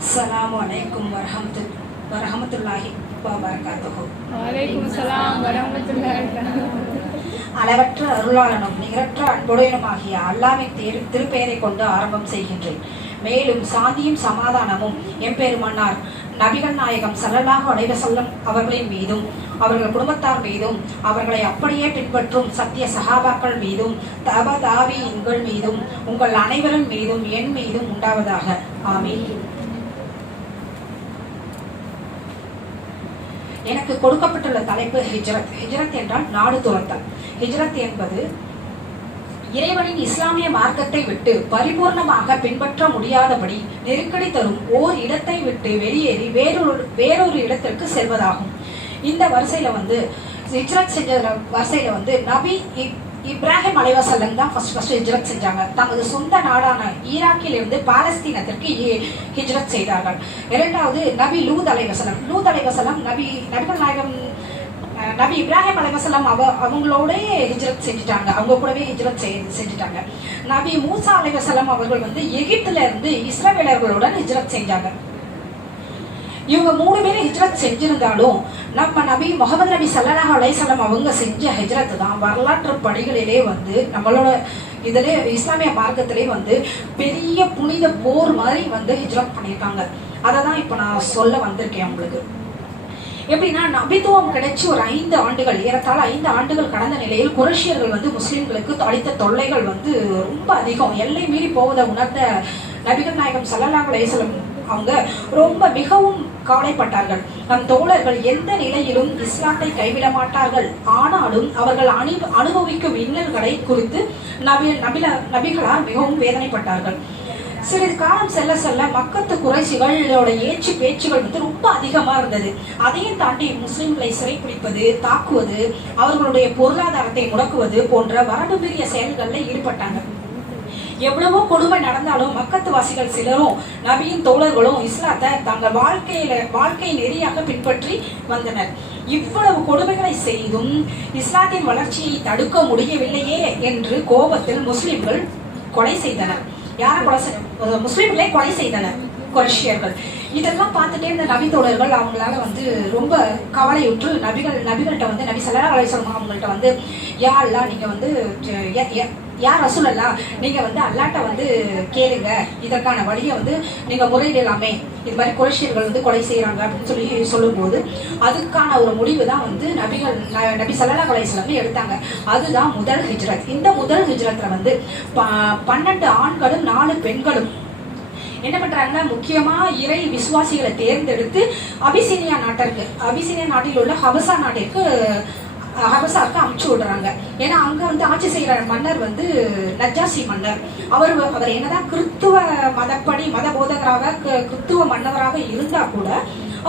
அஸ்ஸலாமு அலைக்கும் வரஹமத்துல்லாஹி வபரகாத்துஹு. அளவற்ற அருளாளனும் நிகரற்ற அன்புடையனுமாகிய அல்லாஹ்வின் திருப்பெயரை கொண்டு ஆரம்பம் செய்கின்றேன். மேலும் சாந்தியும் சமாதானமும் எம்பெருமானார் நபிகள் நாயகம் ஸல்லல்லாஹு அலைஹி வஸல்லம் அவர்களின் மீதும் அவர்கள் குடும்பத்தார் மீதும் அவர்களை அப்படியே பின்பற்றும் சத்திய சஹாபாக்கள் மீதும் தபதாவியின்கள் மீதும் உங்கள் அனைவரும் மீதும் என் மீதும் உண்டாவதாக. ஆமீன். எனக்கு கொடுக்கப்பட்டுள்ள தலைப்பு ஹிஜ்ரத். ஹிஜ்ரத் என்றால் நாடு துறத்தல். ஹிஜ்ரத் என்பது இறைவனின் இஸ்லாமிய மார்க்கத்தை விட்டு பரிபூர்ணமாக பின்பற்ற முடியாதபடி நெருக்கடி தரும் ஓர் இடத்தை விட்டு வெளியேறி வேறொரு இடத்திற்கு செல்வதாகும். இந்த வரிசையில ஹிஜ்ரத் செஞ்ச வரிசையில நபி இப்ராஹிம் அலைஹிஸ்ஸலாம் தான் ஃபர்ஸ்ட் ஹிஜ்ரத் செஞ்சாங்க. தமது சொந்த நாடான ஈராக்கில் இருந்து பாலஸ்தீனத்திற்கு ஹிஜ்ரத் செய்தார்கள். இரண்டாவது நபி லூத் அலைஹிஸ்ஸலாம் நபிகள் நாயகம் நபி இப்ராஹிம் அலைஹிஸ்ஸலாம் அவங்களோட ஹிஜ்ரத் செஞ்சுட்டாங்க. அவங்க கூடவே ஹிஜ்ரத் செஞ்சுட்டாங்க. நபி மூசா அலைஹிஸ்ஸலாம் அவர்கள் எகிப்துல இருந்து இஸ்ரவேலர்களுடன் ஹிஜ்ரத் செஞ்சாங்க. இவங்க 3 பேரும் ஹிஜ்ரத் செஞ்சிருந்தாலும் நம்ம நபி முகமது நபி ஸல்லல்லாஹு அலைஹி வஸல்லம் அவங்க செஞ்ச ஹிஜ்ரத் தான் வரலாற்று படிகளிலே நம்மளோட இதிலே இஸ்லாமிய மார்க்கத்திலே பெரிய புனித போர் மாதிரி ஹிஜ்ரத் பண்ணியிருக்காங்க. அதை தான் இப்போ நான் சொல்ல வந்திருக்கேன் உங்களுக்கு. எப்படின்னா, நபித்துவம் கிடைச்சி ஒரு 5 ஆண்டுகள், ஏறத்தாழ 5 ஆண்டுகள் கடந்த நிலையில் குறைஷியர்கள் முஸ்லிம்களுக்கு அளித்த தொல்லைகள் ரொம்ப அதிகம். எல்லை மீறி போவதை உணர்ந்த நபிகள் நாயகம் ஸல்லல்லாஹு அலைஹி வஸல்லம் அவங்க ரொம்ப மிகவும் கவலைப்பட்டார்கள். நம் தோழர்கள் எந்த நிலையிலும் இஸ்லாத்தை கைவிட மாட்டார்கள், ஆனாலும் அவர்கள் அனுபவிக்கும் இன்னல்களை குறித்து நபிகளார் மிகவும் வேதனைப்பட்டார்கள். சிறிது காலம் செல்ல செல்ல மக்கத்து குறைசிகளோட ஏச்சு பேச்சுகள் ரொம்ப அதிகமா இருந்தது. அதையும் தாண்டி முஸ்லிம்களை சிறைப்பிடிப்பது, தாக்குவது, அவர்களுடைய பொருளாதாரத்தை முடக்குவது போன்ற வரம்பு மீறிய செயல்களில் ஈடுபட்டாங்க. எவ்வளவோ கொடுமை நடந்தாலும் மக்கத்து வாசிகள் சிலரும் நபியின் தோழர்களும் இஸ்லாத்தை தங்கள் வாழ்க்கை நெறியாக பின்பற்றி வந்தனர். இவ்வளவு கொடுமைகளை செய்தும் இஸ்லாத்தின் வளர்ச்சியை தடுக்க முடியவில்லையே என்று கோபத்தில் முஸ்லிம்கள் கொலை செய்தனர். முஸ்லிம்களை கொலை செய்தனர் குறைஷியர்கள். இதெல்லாம் பார்த்துட்டே இருந்த நபி தோழர்கள் அவங்களால ரொம்ப கவலையுற்று நபிகள்கிட்ட நபி ஸல்லல்லாஹு அலைஹி வஸல்லம் அவங்கள்ட்ட யா அல்லாஹ், நீங்க யார் ரசூலல்லா, நீங்க அல்லாஹ்ட்ட கேளுங்க, இதற்கான வழியை நீங்க முறையிடலாமே, இது மாதிரி குறைஷியர்கள் கொலை செய்யறாங்க அப்படின்னு சொல்லும்போது அதுக்கான ஒரு முடிவு தான் நபி ஸல்லல்லாஹு அலைஹி வஸல்லம் எடுத்தாங்க. அதுதான் முதல் ஹிஜ்ரத். இந்த முதல் ஹிஜ்ரத்ல 12 ஆண்களும் 4 பெண்களும் என்ன பண்றாங்கன்னா, முக்கியமா இறை விசுவாசிகளை தேர்ந்தெடுத்து அபிசீனியா நாட்டில் உள்ள ஹபசாக்கு அமுச்சு விடுறாங்க. ஏன்னா அங்க ஆட்சி செய்யற மன்னர் நஜ்ஜாசி மன்னர். அவர் என்னதான் கிறித்துவ மதப்படி மத போதகராக கிறித்துவ மன்னவராக இருந்தா கூட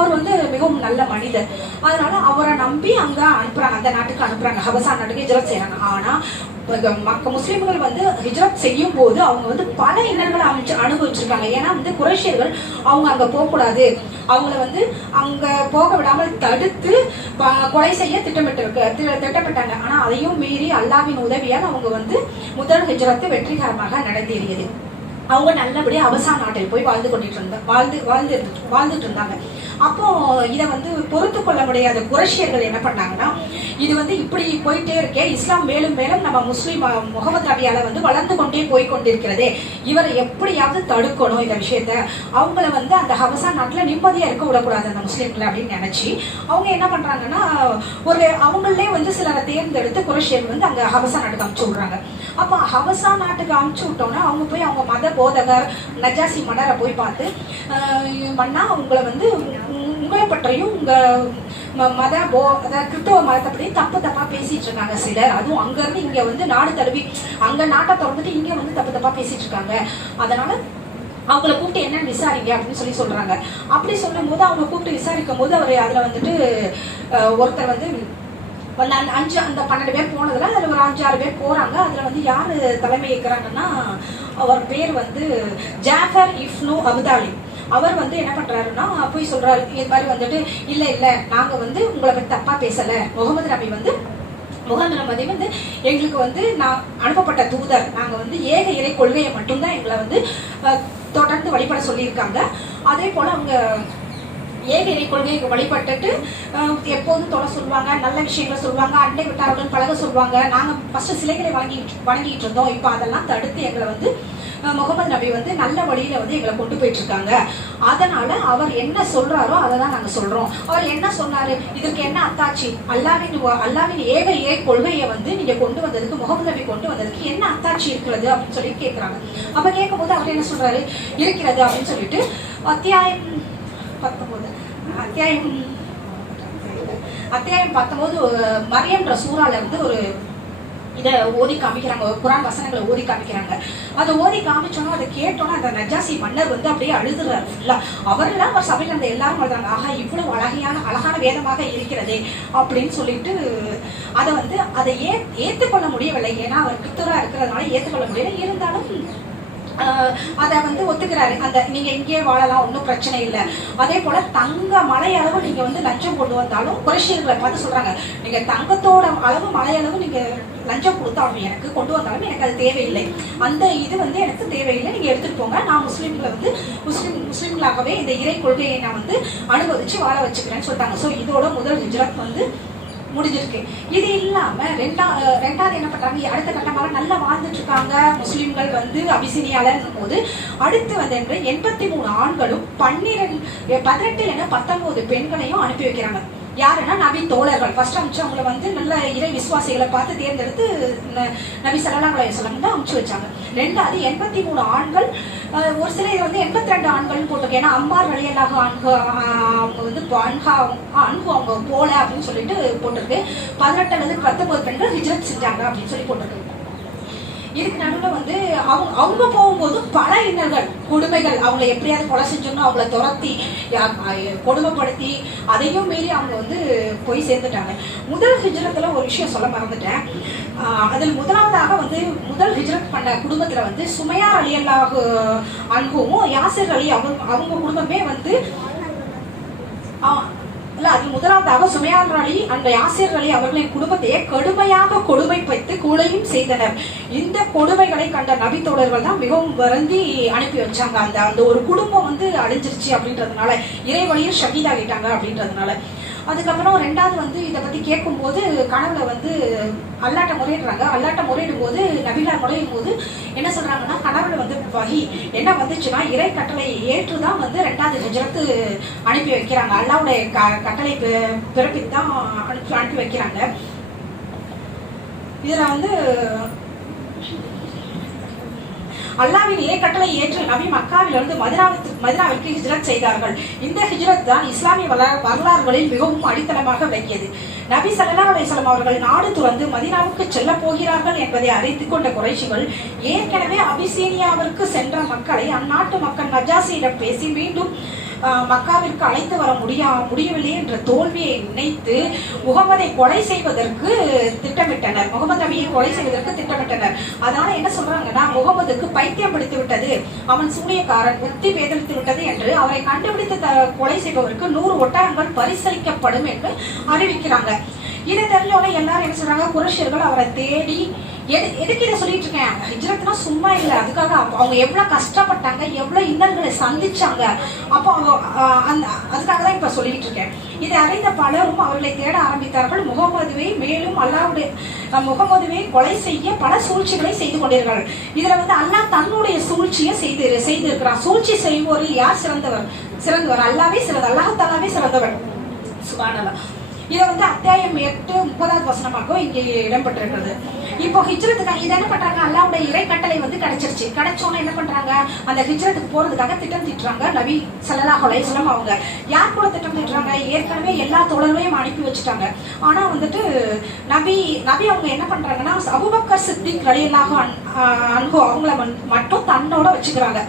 அவர் மிகவும் நல்ல மனிதர். அதனால அவரை நம்பி அங்க அனுப்புறாங்க, அந்த நாட்டுக்கு அனுப்புறாங்க, ஹபசா நாட்டுக்கு ஹிஜ்ரத் செய்யறாங்க. ஆனா முஸ்லிம்கள் ஹிஜ்ரத் செய்யும் போது அவங்க பல இன்னல்களை அனுபவிச்சிருக்காங்க. ஏன்னா குறைஷியர்கள் அவங்க அங்க போகக்கூடாது, அவங்கள அங்க போக விடாமல் தடுத்து கொலை செய்ய திட்டமிட்டாங்க. ஆனா அதையும் மீறி அல்லாஹ்வின் உதவியால் அவங்க முதல் ஹிஜ்ரத் வெற்றிகரமாக நடந்தேறியது. அவங்க நல்லபடியா ஹபசா நாட்டில் போய் வாழ்ந்துட்டு இருந்தாங்க. அப்போ இதை பொறுத்து கொள்ள முடியாத குறைஷியர்கள் என்ன பண்ணாங்கன்னா, இது இப்படி போயிட்டே இருக்கே, இஸ்லாம் மேலும் மேலும் நம்ம முஸ்லீம் முகமது நபியால வளர்ந்து கொண்டே போய்கொண்டிருக்கிறதே, இவரை எப்படியாவது தடுக்கணும் இந்த விஷயத்த. அவங்கள அந்த ஹபசா நாட்டுல நிம்மதியா இருக்க விடக்கூடாது அந்த முஸ்லீம்களை அப்படின்னு நினைச்சு அவங்க என்ன பண்றாங்கன்னா, அவங்களே சிலரை தேர்ந்தெடுத்து குறைஷியர்கள் அங்க ஹபசா நாட்டுக்கு அமுச்சு விடுறாங்க. அப்ப ஹபசா நாட்டுக்கு அமுச்சு விட்டோம்னா அவங்க போய் அவங்க மத போதகர் நஜ்ஜாசி மன்னரை போய் பார்த்து, மன்னா உங்களை பற்றியும் உங்க கிறிஸ்தவ மதத்தை பற்றி தப்பா பேசிட்டு இருக்காங்க சிலர். அதுவும் அங்க இருந்து இங்க நாடு தழுவி அங்க நாட்டை திறந்துட்டு இங்க தப்பா பேசிட்டு இருக்காங்க. அதனால அவங்கள கூப்பிட்டு என்னன்னு விசாரிங்க அப்படின்னு சொல்றாங்க. அப்படி சொல்லும் போது அவங்க கூப்பிட்டு விசாரிக்கும் போது அவர் அதுல ஒருத்தர் அந்த 12 பேர் போனதுல அதுல ஒரு 5-6 பேர் போறாங்க. அதுல யாரு தலைமை ஏற்கிறாங்கன்னா, அவர் பேர் ஜாஃபர் இப்னு அபுதாலிப். அவர் என்ன பண்றாருன்னா போய் சொல்றாரு, இது மாதிரி இல்ல நாங்க உங்களை பத்தி தப்பா பேசல, முகமது நபி முகமது நபி வந்து எங்களுக்கு வந்து நான் அனுப்பப்பட்ட தூதர், நாங்க வந்து ஏக இறை கொள்கையை மட்டும்தான் எங்களை வந்து தொடர்ந்து வழிபட சொல்லியிருக்காங்க. அதே போல அவங்க ஏக இறை கொள்கையை வழிபட்டுட்டு எப்போதும் தொலை சொல்லுவாங்க, நல்ல விஷயங்களை சொல்லுவாங்க, அண்டை விட்டாருடன் பழக சொல்லுவாங்க. நாங்க ஃபர்ஸ்ட் சிலைகளை வணங்கிட்டு இருந்தோம், இப்போ அதெல்லாம் தடுத்து எங்களை வந்து முகமது நபி வந்து நல்ல வழியில வந்து எங்களை கொண்டு போயிட்டு இருக்காங்க. அதனால அவர் என்ன சொல்றாரோ அதை தான் நாங்க சொல்றோம். அவர் என்ன சொன்னாரு, இதற்கு என்ன அத்தாட்சி, அல்லாவின் ஏக இறை கொள்கையை வந்து நீங்க கொண்டு வந்ததுக்கு, முகமது நபி கொண்டு வந்ததுக்கு என்ன அத்தாட்சி இருக்கிறது அப்படின்னு சொல்லி கேட்கிறாங்க. அப்ப கேட்கும் போது அவர் என்ன சொல்றாரு, இருக்கிறது அப்படின்னு சொல்லிட்டு அத்தியாயம் 19 மரியம்ன்ற சூறால இருந்து ஒரு இதை ஓதி காமிக்கிறாங்க, குரான் வசனங்களை ஓதி காமிக்கிறாங்க. அதை ஓதி காமிச்சோன்னா அதை கேட்டோன்னா அந்த நஜாசி மன்னர் வந்து அப்படியே அழுதுறாரு ஃபுல்லா. அவரெல்லாம் அவர் சபையில் இருந்த எல்லாரும் அழுதுறாங்க, ஆஹா இவ்வளவு அழகான வேதமாக இருக்கிறதே அப்படின்னு சொல்லிட்டு அதை வந்து அதை ஏற்றுக்கொள்ள முடியவில்லை. ஏன்னா அவர் கிறிஸ்தவரா இருக்கிறதுனால ஏற்றுக்கொள்ள முடியல. இருந்தாலும் அதை வந்து ஒத்துக்கிறாரு, அந்த நீங்க இங்கேயே வாழலாம், ஒன்றும் பிரச்சனை இல்லை. அதே போல தங்க மலை அளவு நீங்க வந்து லஞ்சம் கொண்டு வந்தாலும், குறைஷியர்களை பார்த்து சொல்றாங்க, நீங்க தங்கத்தோட அளவு மலை அளவு நீங்க லஞ்சம் கொடுத்தாலும் எனக்கு கொண்டு வந்தாலும் எனக்கு அது தேவையில்லை, அந்த இது வந்து எனக்கு தேவையில்லை, நீங்க எடுத்துட்டு போங்க, நான் முஸ்லீம்களை வந்து முஸ்லீம்களாகவே இந்த இறை கொள்கையை நான் வந்து அனுபவிச்சு வாழ வச்சுக்கிறேன்னு சொல்லிட்டாங்க. ஸோ இதோட முதல் ஹிஜ்ரத் வந்து முடிஞ்சிருக்கு. இது இல்லாம ரெண்டாவது என்ன பண்றாங்க, அடுத்த கட்டமாக நல்லா வாழ்ந்துட்டு இருக்காங்க முஸ்லிம்கள் வந்து அபிசினியால போது அடுத்து வந்து 83 ஆண்களும் 19 பெண்களையும் அனுப்பி வைக்கிறாங்க. யாருன்னா நபி தோழர்கள். ஃபர்ஸ்ட் அமிச்சு அவங்களை வந்து நல்ல இறை விசுவாசிகளை பார்த்து தேர்ந்தெடுத்து நபி ஸல்லல்லாஹு அலைஹி வஸல்லம் தான் அமுச்சு வச்சாங்க. ரெண்டாவது 83 ஆண்கள், ஒரு சில இது வந்து 82 ஆண்கள்னு போட்டிருக்கு. ஏன்னா அம்மார் ரலியல்லாஹு அன்ஹு அவங்க வந்து அன்ஹு அவங்க போல அப்படின்னு சொல்லிட்டு போட்டிருக்கு. 18 அல்லது 19 பெண்கள் ஹிஜ்ரத் செஞ்சாங்க அப்படின்னு சொல்லி போட்டிருக்கு. இதுக்கு நடுவில் வந்து அவங்க போகும்போது பல இன்னல்கள், கொடுமைகள், அவங்களை எப்படியாவது கொலை செஞ்சோம்னா அவங்கள துரத்தி கொடுமைப்படுத்தி அதையும் மீறி அவங்க வந்து போய் சேர்ந்துட்டாங்க. முதல் ஹிஜ்ரத்துல ஒரு விஷயம் சொல்ல மறந்துட்டேன். அதில் முதலாவதாக வந்து முதல் ஹிஜ்ரத் பண்ண குடும்பத்துல வந்து சுமையார் ரலியல்லாஹு அன்ஹுவும் யாசிர் அலி அவங்க குடும்பமே வந்து அதில் முதலாவதாக சுமையார் அலி அந்த யாசிர் அலி அவர்களின் குடும்பத்தையே கடுமையாக கொடுமைப்படுத்தி கூலையும் செய்தனர். இந்த கொடுமைகளை கண்ட நபி தோழர்கள் தான் மிகவும் வருந்தி அனுப்பி வச்சாங்க. அந்த ஒரு குடும்பம் வந்து அழிஞ்சிருச்சு அப்படின்றதுனால, இறை வழியில் ஷஹீதாகிட்டாங்க அப்படின்றதுனால. அதுக்கப்புறம் ரெண்டாவது வந்து இதை பத்தி கேட்கும்போது கனவுல வந்து அல்லாட்ட முறையிடுறாங்க. அல்லாட்ட முறையிடும் போது நபிலார் முறையிடும் போது என்ன சொல்றாங்கன்னா, கனவுல வந்து வஹி என்ன வந்துச்சுன்னா, இறை கட்டளையை ஏற்றுதான் வந்து ரெண்டாவது ஹிஜ்ரத்து அனுப்பி வைக்கிறாங்க. அல்லாவுடைய கட்டளை பிறப்பித்து தான் அனுப்பி வைக்கிறாங்க. இதுல வந்து அல்லாவின் இறை கட்டளை ஏற்று நபி மக்காவிலிருந்து மதினாவிற்கு ஹிஜ்ரத் செய்தார்கள். இந்த ஹிஜ்ரத் தான் இஸ்லாமிய வரலாறுகளில் மிகவும் அடித்தளமாக விளக்கியது. நபி ஸல்லல்லாஹு அலைஹி வஸல்லம் அவர்கள் நாடு துறந்து மதீனாவுக்கு செல்ல போகிறார்கள் என்பதை அறிந்து கொண்ட குறைஷிகள் ஏற்கனவே அபிசீனியாவிற்கு சென்ற மக்களை அந்நாட்டு மக்கள் நஜாசியிடம் பேசி மீண்டும் மக்காவிற்கு அழைத்து வர முடியவில்லை என்ற தோல்வியை நினைத்து முகமதை கொலை செய்வதற்கு திட்டமிட்டனர். முகமது நபியை கொலை செய்வதற்கு திட்டமிட்டனர். அதனால என்ன சொல்றாங்கன்னா, முகமதுக்கு பைத்தியம் பிடித்து விட்டது, அவன் சூனியக்காரன், புத்தி பேதலித்து விட்டது என்று அவரை கண்டுபிடித்து கொலை செய்பவருக்கு 100 ஒட்டகங்கள் பரிசளிக்கப்படும் என்று அறிவிக்கிறாங்க. இதை தெரிஞ்சவங்க எல்லாரும் என்ன சொல்றாங்க, குறைஷியர்கள் அவரை தேடி எதுக்கு இதை சொல்லிட்டு இருக்கேன், ஹிஜ்ரத்னா சும்மா இல்லை, அதுக்காக அவங்க எவ்வளவு கஷ்டப்பட்டாங்க, எவ்வளவு இன்னல்களை சந்திச்சாங்க, அப்போ அதுக்காக தான் இப்ப சொல்லிட்டு இருக்கேன். இதை அறிந்த பலரும் அவர்களை தேட ஆரம்பித்தார்கள். முகமதுவை கொலை செய்ய பல சூழ்ச்சிகளை செய்து கொண்டீர்கள். இதுல வந்து அல்லாஹ் தன்னுடைய சூழ்ச்சியை செய்திருக்கிறான். சூழ்ச்சி செய்வோரில் யார் சிறந்தவர்? அல்லாவே சிறந்தவர், அல்லாஹ் தஆலாவே சிறந்தவர். சுப்ஹானல்லாஹ். இதை வந்து அத்தியாயம் 8 30வது வசனமாக இங்கே இடம்பெற்றிருக்கிறது. இப்போ ஹிஜ்ரத்துக்கு இது என்ன பண்றாங்க, அல்லாஹ்வுடைய இறை கட்டளை வந்து கிடைச்சிருச்சு. கிடைச்சோன்னு என்ன பண்றாங்க, அந்த ஹிஜ்ரத்துக்கு போறதுக்காக திட்டம் தீட்டுறாங்க நபி ஸல்லல்லாஹு அலைஹி வஸல்லம். அவங்க யார் கூட திட்டம் தீட்டுறாங்க, ஏற்கனவே எல்லா தோழர்களையும் அனுப்பி வச்சுட்டாங்க. ஆனா வந்துட்டு நபி அவங்க என்ன பண்றாங்கன்னா, அபூபக்கர் சித்திக் ரலியல்லாஹு அன்ஹு அவங்கள மட்டும் தன்னோட வச்சுக்கிறாங்க.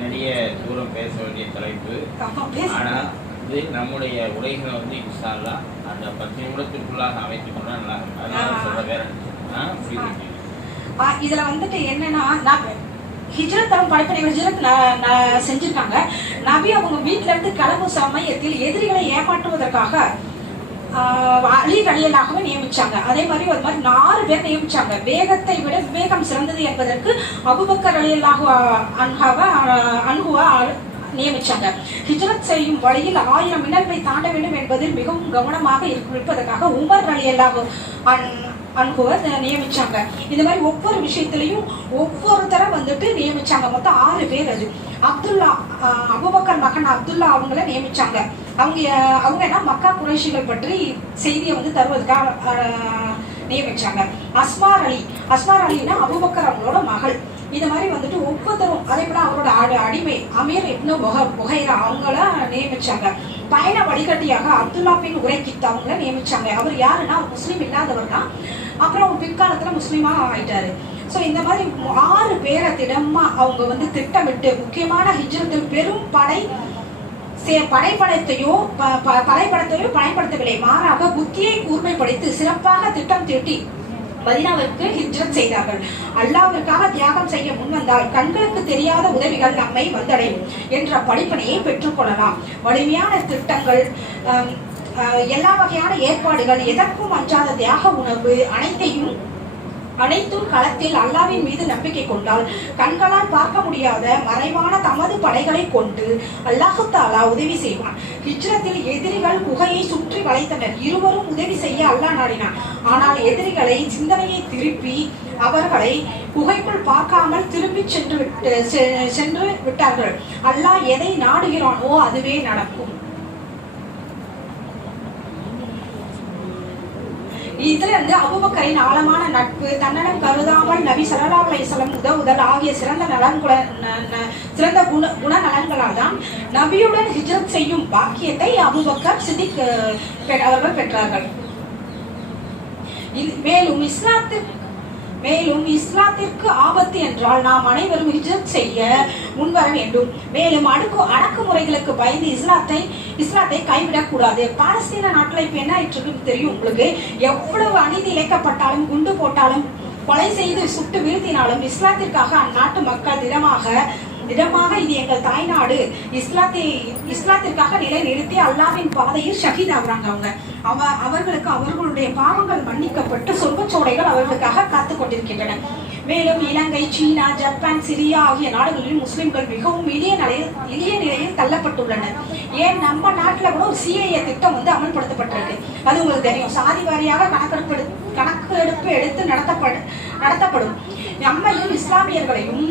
நிறைய தூரம் பேச வேண்டிய தலைப்பு. ஆனா இது நம்முடைய உரைகளை வந்து இன்ஷா அல்லாஹ் அந்த 10 நிமிடத்திற்குள்ளாக அமைத்துக் கொண்டா நல்லா இருக்கும். அதனால சொல்ல வேற இதுல வந்துட்டு என்னன்னா, நான் ஹிஜ்ரத் தரும் படைப்படை ஹிஜ்ரத் செஞ்சிருக்காங்க. நபி அவங்க வீட்டுல இருந்து கிளம்பும் சமயத்தில் எதிரிகளை ஏமாற்றுவதற்காக அலி ரலியல்லாஹுவை நியமிச்சாங்க. அதே மாதிரி ஒரு மாதிரி 4 பேர் நியமிச்சாங்க. வேகத்தை விட விவேகம் சிறந்தது என்பதற்கு அபூபக்கர் ரலியல்லாஹு அன்ஹுவா நியமிச்சாங்க. ஹிஜ்ரத் செய்யும் வழியில் 1000 மின்னல்களை தாண்ட வேண்டும் என்பதில் மிகவும் கவனமாக இருப்பதற்காக உமர் ரலியல்லாஹு அன்ஹுவை நியமிச்சாங்க. இந்த மாதிரி ஒவ்வொரு விஷயத்திலையும் ஒவ்வொருத்தரை வந்துட்டு நியமிச்சாங்க. மொத்தம் 6 பேர். அது அப்துல்லா, அபூபக்கர் மகன் அப்துல்லா அவங்கள நியமிச்சாங்க. அவங்க என்ன மக்கா குறைஷிகள் பற்றி செய்தியை வந்து தருவதற்காக நியமிச்சாங்க. அஸ்மார் அலின்னா அபூபக்கர் அவங்களோட மகள். இந்த மாதிரி வந்துட்டு ஒவ்வொருத்தரும், அதே போல அவரோட அடிமை அமீர் இப்னு புகைரா அவங்கள நியமிச்சாங்க. பயண வழிகாட்டியாக அப்துல்லா பின் உரைக்கித் அவங்கள நியமிச்சாங்க. அவர் யாருன்னா முஸ்லீம் இல்லாதவர் தான். அப்புறம் பிற்காலத்துல முஸ்லீமா ஆயிட்டாரு. ஸோ இந்த மாதிரி 6 பேரை திடமா அவங்க வந்து திட்டமிட்டு முக்கியமான ஹிஜ்ரத்தில் பெரும் படைப்படத்தையோ பயன்படுத்தவில்லை. மாறாக புத்தியை கூர்மைப்படுத்தி சிறப்பாக திட்டம் தீட்டி மதீனாவிற்கு ஹிஜ்ரத் செய்தார்கள். அல்லாஹ்விற்காக தியாகம் செய்ய முன்வந்தால் கண்களுக்கு தெரியாத உதவிகள் நம்மை வந்தடையும் என்ற படிப்பனையை பெற்றுக்கொள்ளலாம். வலிமையான திட்டங்கள், எல்லா வகையான ஏற்பாடுகள், எதற்கும் அஞ்சாத தியாக உணர்வு அனைத்தும் களத்தில் அல்லாஹ்வின் மீது நம்பிக்கை கொண்டால் கண்களால் பார்க்க முடியாத மறைவான தமது படைகளை கொண்டு அல்லாஹ் தஆலா உதவி செய்வான். ஹிஜ்ரத்தில் எதிரிகள் குகையை சுற்றி வளைத்தனர். இருவரும் உதவி செய்ய அல்லாஹ் நாடினான். ஆனால் எதிரிகளை சிந்தனையை திருப்பி அவர்களை குகைக்குள் பார்க்காமல் திரும்பி சென்று விட்டார்கள். அல்லாஹ் எதை நாடுகிறானோ அதுவே நடக்கும். இதுல இருந்து அபூபக்கரின் ஆழமான நட்பு, தன்னலம் கருதாமல் நபி ஸல்லல்லாஹு அலைஹி வஸல்லம் உதவுதல் ஆகிய சிறந்த குணநலன்களால் தான் நபியுடன் ஹிஜ்ரத் செய்யும் பாக்கியத்தை அபூபக்கர் சித்திக் அவர்கள் பெற்றார்கள். மேலும் இஸ்லாத்திற்கு ஆபத்து என்றால் நாம் அனைவரும் ஹிஜ்ரத் செய்ய முன்வர வேண்டும். மேலும் அடக்குமுறைகளுக்கு பயந்து இஸ்லாத்தை கைவிடக் கூடாது. பாலஸ்தீன நாட்டில் இப்ப என்ன ஆயிட்டு இருக்குன்னு தெரியும் உங்களுக்கு. எவ்வளவு அநீதி இழைக்கப்பட்டாலும், குண்டு போட்டாலும், கொலை செய்து சுட்டு வீழ்த்தினாலும் இஸ்லாத்திற்காக அந்நாட்டு மக்கள் திடமாக இது எங்கள் தாய்நாடு, இஸ்லாத்திற்காக நிலை நிறுத்தி அல்லாஹ்வின் பாதையில் ஷஹீத் ஆகுறாங்க. அவர்களுக்கு அவர்களுடைய பாவங்கள் மன்னிக்கப்பட்டு சொர்க்கச்சோடைகள் அவர்களுக்காக காத்து கொண்டிருக்கின்றன. மேலும் இலங்கை, சீனா, ஜப்பான், சிரியா ஆகிய நாடுகளில் முஸ்லிம்கள் மிகவும் எளிய நிலையில் தள்ளப்பட்டுள்ளனர். ஏன் நம்ம நாட்டுல கூட ஒரு சிஏஏ திட்டம் வந்து அமல்படுத்தப்பட்டிருக்கு. அது உங்களுக்கு தெரியும். சாதி வாரியாக கணக்கெடுப்பு எடுத்து நடத்தப்படும். நம்மையும் இஸ்லாமியர்களையும்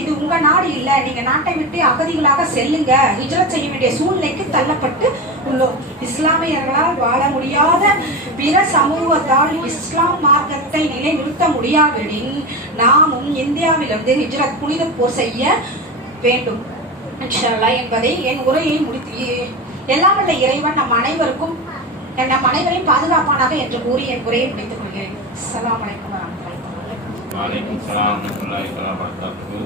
இது உங்க நாடு இல்ல, நீங்க நாட்டை விட்டு அகதிகளாக செல்லுங்க, ஹிஜ்ரத் செய்ய வேண்டிய சூழ்நிலைக்கு தள்ளப்பட்டு உள்ளோம். இஸ்லாமியர்களால் வாழ முடியாத பிற சமூகத்தால் இஸ்லாம் மார்க்கத்தை நிலைநிறுத்த முடியாவிடின் நாமும் இந்தியாவிலிருந்து ஹிஜ்ரத் புனித போர் செய்ய வேண்டும் இன்ஷா அல்லாஹ் என்பதை என் உரையை எல்லாம் வல்ல இறைவன் நம் அனைவரையும் பாதுகாப்பானாக என்று கூறி என் உரையை முடித்துக் கொள்கிறேன். அஸ்ஸலாமு அலைக்கும் வரஹ்மத்துல்லாஹி வபரகாத்துஹு.